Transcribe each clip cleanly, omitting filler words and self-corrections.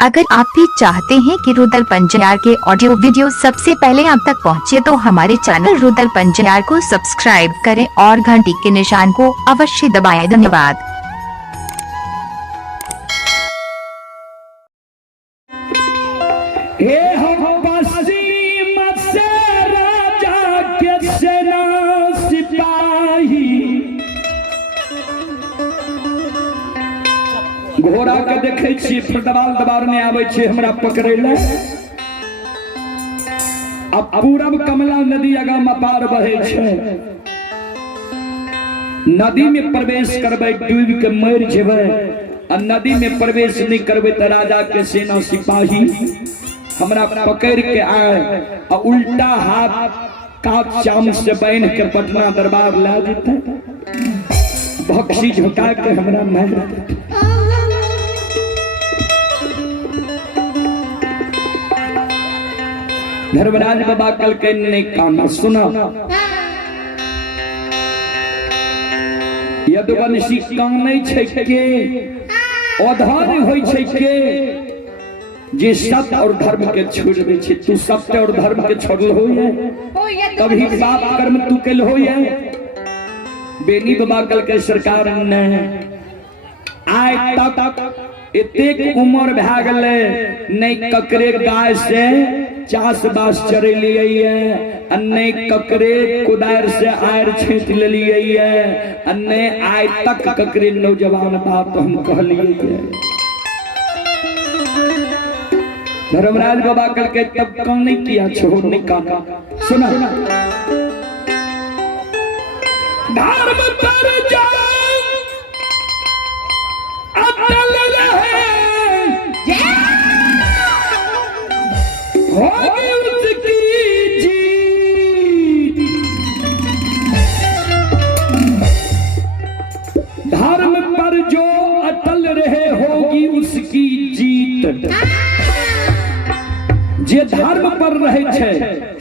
अगर आप भी चाहते हैं कि रुदल पंजयार के ऑडियो वीडियो सबसे पहले आप तक पहुंचे तो हमारे चैनल रुदल पंजयार को सब्सक्राइब करें और घंटी के निशान को अवश्य दबाएं। धन्यवाद। घोड़ा के देखे छी फुटबॉल दबारने आवे छे हमरा पकड़े ले। अब पूरब कमला नदी आगा पार बहे छे, नदी में प्रवेश करबे डूब के मर जेबे। और नदी में प्रवेश नहीं करबे तो राजा के सेना सिपाही हमरा पकड़ के आए और उल्टा हाथ काट चाम से बांध के पटना दरबार ला देते, बक्सी झुका के हमरा मार देते। धर्मराज बाबा कल के नहीं काना सुना, यदुवंशी कानै छै के अधर्म होय छै के जे सत्य और धर्म के छोड़ दे छै। तू सत्य और धर्म के छोड़ल हो है, कभी पाप कर्म तू कल हो है। बेनी बाबा कल के सरकार ने आय तक एतेक उम्र भए गेलै नहीं ककरे गाय से चास बास चरेलिए, अन्ने ककरे कुदार से आयर छेट लेलिए, अन्ने आय तक ककरे नौजवान बात हम कहलिए। धर्मराज बाबा करके तब कम नहीं किया, छोड़ नहीं काका। सुना धर्म पर जाओ अटल रहे, होगी उसकी जीत। धर्म पर जो अटल रहे होगी उसकी जीत। जे धर्म पर रहे छे,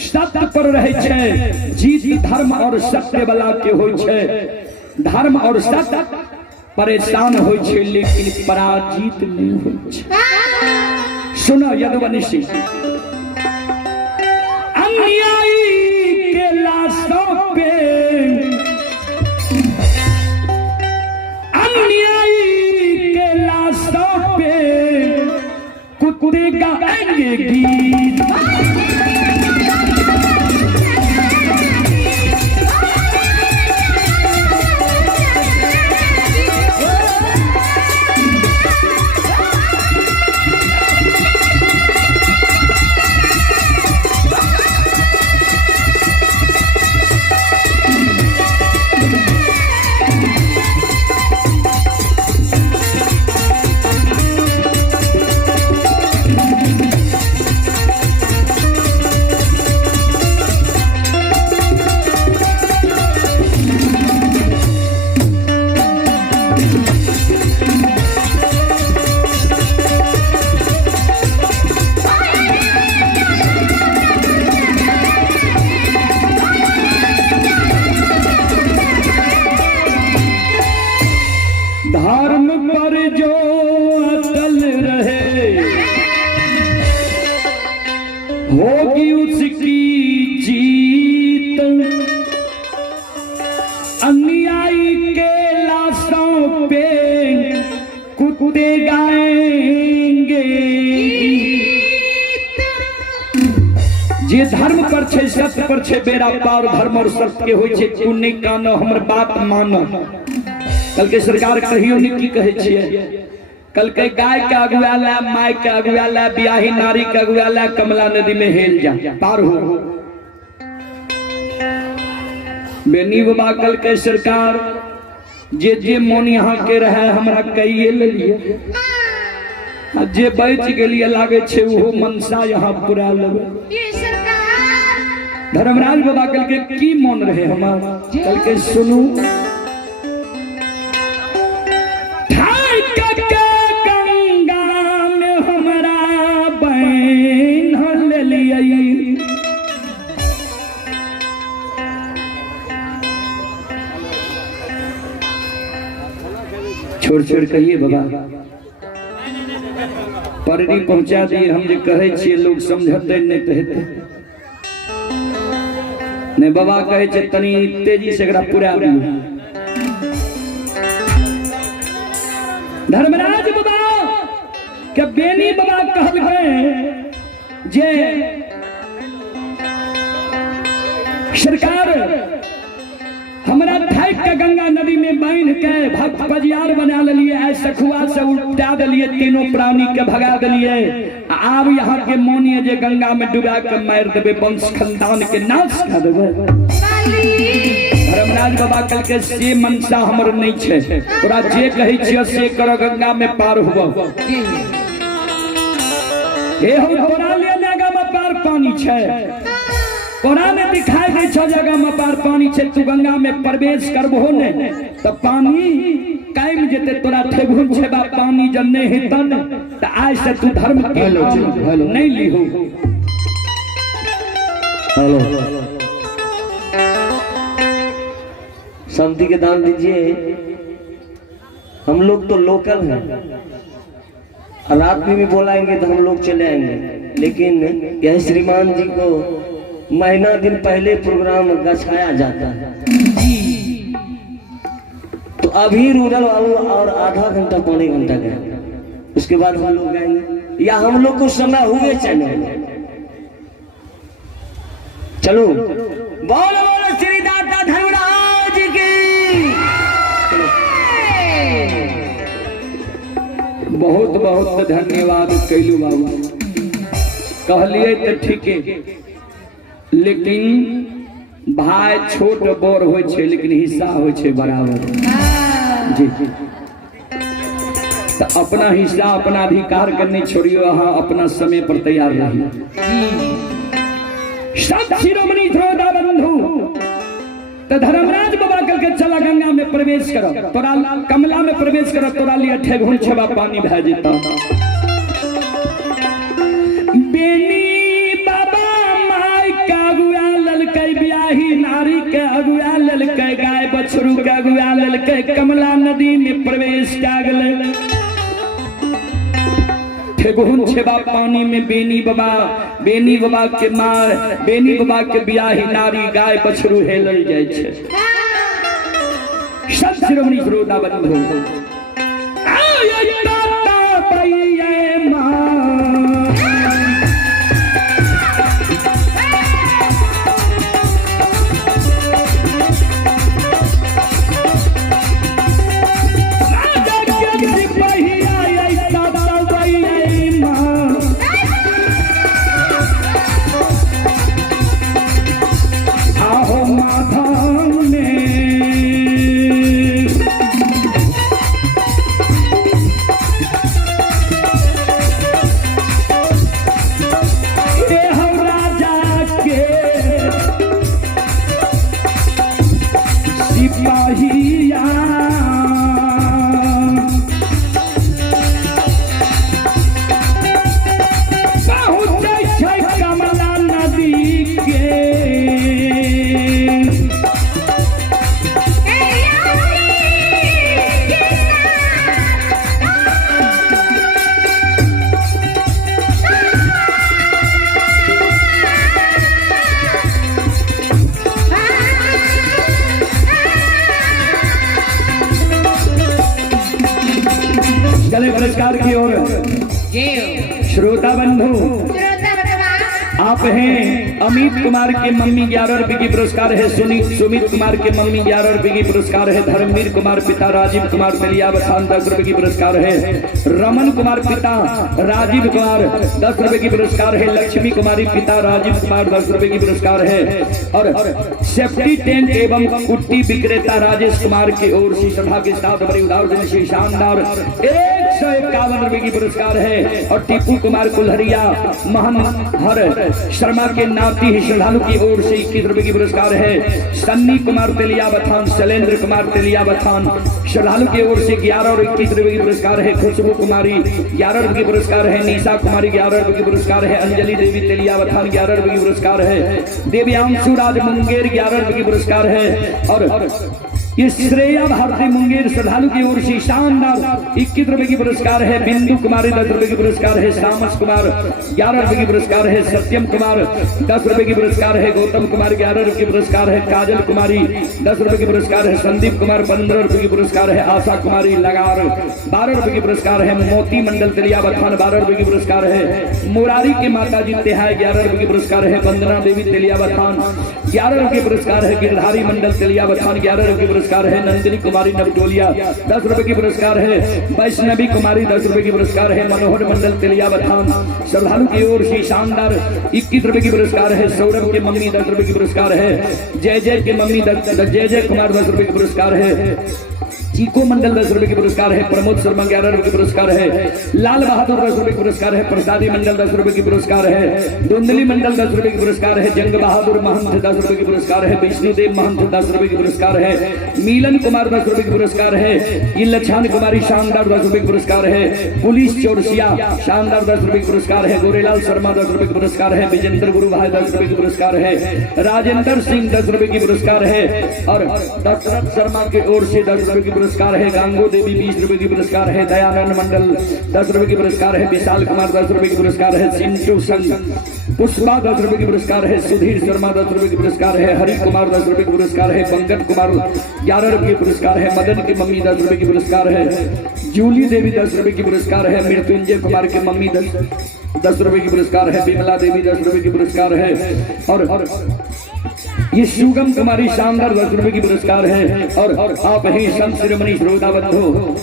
सत्य पर रहे छे, जीत धर्म और सत्य वाला के होय छे। धर्म और सत्य परेशान होय छे लेकिन पराजित नहीं होय छे। सुनो यदुवंशी, अन्यायी के लाशों पे, अन्यायी के लाशों पे कुत्ते गाएंगे गीत। धर्म पर जो अटल रहे होगी उसकी जीत। अन्यायी के लाशों पे कुत्ते गाएंगे। जे धर्म पर छे, सत्य पर छे, बेड़ा पार धर्म और सत्य के होय छे। तू नहीं कानो, हमर बात मानो। कल के सरकार कहियो नहीं की कहे छिए, कल के गाय के अगुआला, माय के अगुआला, बियाही नारी के अगुआला कमला नदी में हेल जा पार हो। बेनी बाबा कल के सरकार जे मोन यहाँ के रहे हमरा कहिए ले लिए, जे बच गेलिए लागे छे वो मनसा यहाँ पूरा लेबे। धर्मराज बाबा कल के की मन रहे हमार, कल के सुनू। छोड़ छोड़ कहिए बाबा। परड़ी पहुंचा दिए। हम जे कहे छे लोग समझते नहीं कहते ने बाबा कहे छे तनी तेजी से एकरा पूरा दियो। धर्मराज बाबा के बेनी बाबा कहल गए जे सरकार हमरा ठाक के गंगा नदी में बांध के भक्त बजियार बना लिए, ऐसे खुआ से उल्टा दिलिए, तीनों प्राणी के भगा दिलिए। अब यहाँ के मोनिए जे गंगा में डुबा के मार देवे, वंश खानदान के नाश कर देवे। धर्मराज बाबा कल के से मनसा हमर नहीं छे, तोरा जे कहि छियो से करो, गंगा में पार हुआ। हे हम तोरा लिए जगह में पार पानी छे, तोरा ने दिखाई दे छ जगह में पार पानी छे, तू गंगा में प्रवेश करबो ने त पानी कायम जेते, तोरा ठेगुन छेबा पानी जन्ने हितन त आज से तू धर्म के नहीं लिहो। हेलो, शांति के दान दीजिए। हम लोग तो लोकल हैं, रात में भी बोलाएंगे तो हम लोग चले आएंगे, लेकिन यह श्रीमान जी को महीना दिन पहले प्रोग्राम गछाया जाता है। तो अभी रूरल वालों और आधा घंटा पौने घंटा गया, उसके बाद हम लोग आएंगे, या हम लोग को समय हुए चले। चलो बोलो बोलो श्री दाता धर्मराज की। बहुत बहुत धन्यवाद कैलू बाबू, कहलिए तो ठीक है, लेकिन भाई छोट बड़ हो छे, लेकिन हिस्सा हो छे बराबर। जी जी, तो अपना हिस्सा अपना अधिकार करने छोड़ियो, हाँ अपना समय पर तैयार रहिए। सब शिरोमणि श्रोता बंधु, तो धर्मराज बाबा कल के चला गंगा में प्रवेश करो, तोरा कमला में प्रवेश करो, तोरा लिए ठेगुन छबा पानी भे जेता। बेनी नारी के अगुआ ललके, गाय बछरू के अगुआ ललके, कमला नदी में प्रवेश क्या गले। ठेगुन छेबा पानी में बेनी बाबा के मार, बेनी बाबा के बियाही नारी गाय बछरू हेलल जाय छे। सब शिरोमणि श्रोता बंधु, पुरस्कार की ओर श्रोता बंधु, आप हैं अमित कुमार के मम्मी 11 रुपए की पुरस्कार है, सुमित कुमार के मम्मी 11 रुपए की पुरस्कार है, धर्मवीर कुमार पिता राजीव कुमार तेलिया बथान 10 रुपए की पुरस्कार है, रमन कुमार पिता राजीव कुमार 10 रुपए की पुरस्कार है, लक्ष्मी कुमारी पिता राजीव कुमार 10 रुपए की पुरस्कार है, और सेफ्टी टेंट एवं कुट्टी विक्रेता राजेश कुमार की ओर से सभा के साथ बड़ी उदार से शानदार 151 रुपए की पुरस्कार है, और टीपू कुमार कुल्हरिया महन हर शर्मा के नाती श्रद्धालु की ओर से 21 रुपए की पुरस्कार है, सन्नी कुमार तेलिया बथान, शैलेंद्र कुमार तेलिया बथान श्रद्धालु की ओर से 11 और 21 रुपए की पुरस्कार है, खुशबू कुमारी 11 रुपए की पुरस्कार है, निशा कुमारी 11 रुपए की पुरस्कार है, अंजलि देवी तेलिया बथान 11 रुपए की पुरस्कार है, देव्यांशु राज मुंगेर 11 रुपए की पुरस्कार है, और ये श्रेया भारती मुंगेर श्रद्धालु की ओर से शानदार 21 रुपए की पुरस्कार है। बिंदु कुमारी 10 रुपए की पुरस्कार है। सामस कुमार 11 रुपए की पुरस्कार है। सत्यम कुमार 10 रुपए की पुरस्कार है। गौतम कुमार 11 रुपए की पुरस्कार है। काजल कुमारी 10 रुपए की पुरस्कार है। संदीप कुमार 15 रुपए की पुरस्कार है। आशा कुमारी लगार 12 रुपए की पुरस्कार है। मोती मंडल तेलिया बथान 12 रुपए की पुरस्कार है। मुरारी के माता जी तिहाई 11 रुपए की पुरस्कार है। वंदना देवी तेलिया बथान 11 रुपए की पुरस्कार है। गिरधारी मंडल तेलिया बथान 11 रुपए की पुरस्कार है। नंदिनी कुमारी नवटोलिया 10 रुपए की पुरस्कार है। वैष्णवी कुमारी 10 रुपए की पुरस्कार है। मनोहर मंडल तेलिया बथान श्रद्धालु की ओर से शानदार 21 रुपए की पुरस्कार है। सौरभ के मम्मी 10 रुपए की पुरस्कार है। जय जय के मम्मी जय जय कुमार 10 रुपए की पुरस्कार है। चीको मंडल 10 रुपए की पुरस्कार है। प्रमोद शर्मा 11 रुपए की पुरस्कार है। लाल बहादुर 10 रुपए की पुरस्कार है। प्रसादी मंडल 10 रुपए की पुरस्कार है। धुंधली मंडल 10 रुपए की पुरस्कार है। जंग बहादुर महंत 10 रुपए की पुरस्कार है। विष्णुदेव महंत 10 रुपए की पुरस्कार है। मिलन कुमार 10 रुपए की पुरस्कार है। ये लछान कुमारी शानदार 10 रुपए की पुरस्कार है। पुलिस चौरसिया शानदार 10 रुपए की पुरस्कार है। गोरेलाल शर्मा 10 रुपए की पुरस्कार है। विजेंद्र गुरु भाई 10 रुपए की पुरस्कार है। राजेंद्र सिंह 10 रुपए की पुरस्कार है। और दशरथ शर्मा की ओर से 10 रुपए की पुरस्कार है। गांगो देवी 20 रुपए की पुरस्कार है। दयानंद मंडल 10 रुपए की पुरस्कार है। विशाल कुमार 10 रुपए की पुरस्कार है। सिंटू संघ पुष्पा 10 रुपए की पुरस्कार है। सुधीर शर्मा 10 रुपए की पुरस्कार है। हरि कुमार 10 रुपए की पुरस्कार है। पंकज कुमार 11 रुपए की पुरस्कार है। मदन की मम्मी 10 रुपए की पुरस्कार है। जूली देवी 10 रुपए की पुरस्कार है। मृत्युंजय कुमार की मम्मी 10 रुपए की पुरस्कार है। विमला देवी 10 रुपए की पुरस्कार है। और ये सुगम कुमारी शानदार 10 रुपए की पुरस्कार है। और आप ही संत शिरोमणि श्रोता बंधु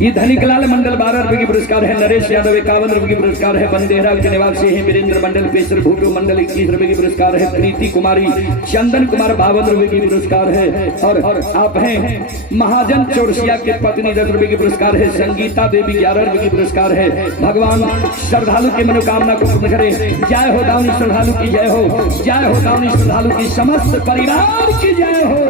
ये धनिकलाल मंडल 12 रुपए की पुरस्कार है। नरेश यादव 51 रुपए की पुरस्कार है। बंदेरा के निवासी है। वीरेंद्र मंडल पेशर भूटो मंडल 21 रुपए की पुरस्कार है। प्रीति कुमारी चंदन कुमार 52 रुपए की पुरस्कार है। और आप हैं महाजन चौरसिया के पत्नी 10 रुपए की पुरस्कार है। संगीता देवी 11 रुपए की पुरस्कार है। भगवान श्रद्धालु की मनोकामना को पूर्ण करे। जय हो दावनी श्रद्धालु की जय हो। जय हो दावनी श्रद्धालु की समस्त परिवार की जय हो।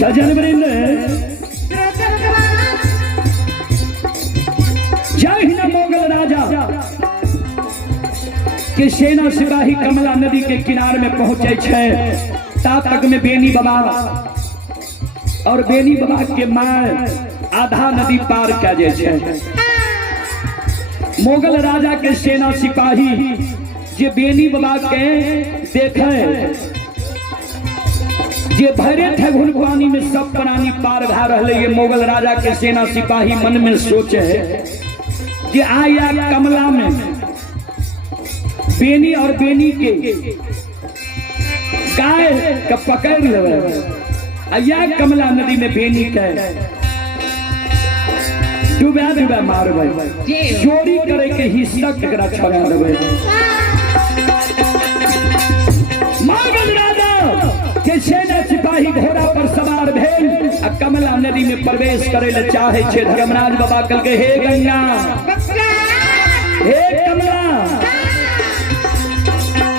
सजन वृंद जय हिंद। मोगल राजा के सेना सिपाही कमला नदी के किनारे में पहुंचे छे। तक में बेनी बाबा और बेनी बाबा के माय आधा नदी पार कर जाए छे। मोगल राजा के सेना सिपाही जे बेनी बाबा के देखे जे भरे थे घुनघुआनी में सब प्राणी पार भा रहे। ये मोगल राजा के सेना सिपाही मन में सोचे है कि आया कमला में बेनी और बेनी के गाय का पकड़ ले। या कमला नदी में बेनी के डूबा डूबा मार चोरी करे के हिस्सा ककरा छोड़ा देवे। मोगल राजा के सेना सिपाही घोड़ा पर सवार भेल आ कमला नदी में प्रवेश करे ले चाहे छे। धर्मराज बाबा कल के हे गंगा हे कमला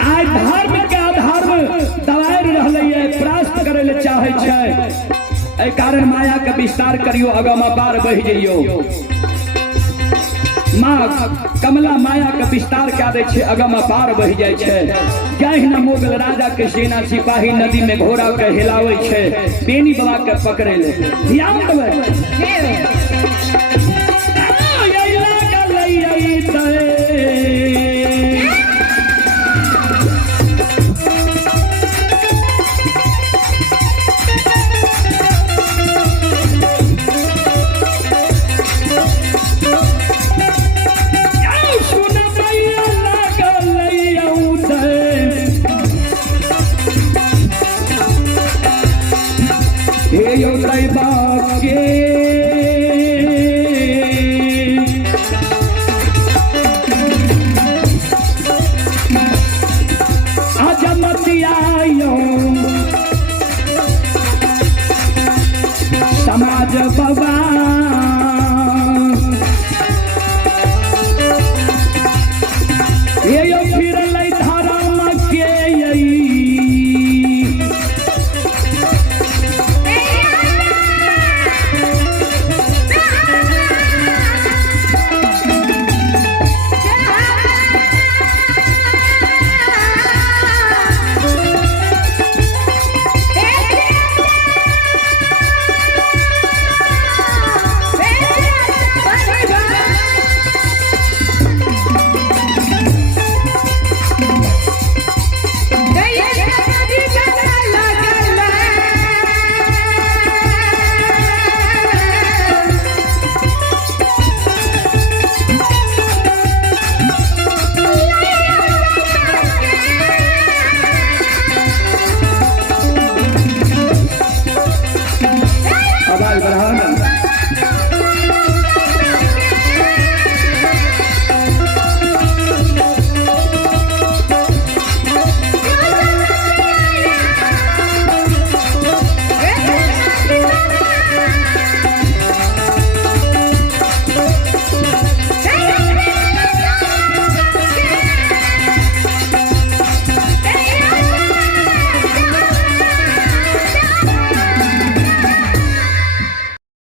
आज धर्म के आधार में दवार रहले परास्त करे ले चाहे छे। ए कारण माया का विस्तार करियो अगम पार बह जइयो। माँ कमला माया का विस्तार क्या दे छे अगम पार बह जाए छे। जय हिंद। मोगल राजा के सेना सिपाही नदी में घोड़ा के हिलावे छे। बेनी बाबा के पकड़े ले ध्यान देवे।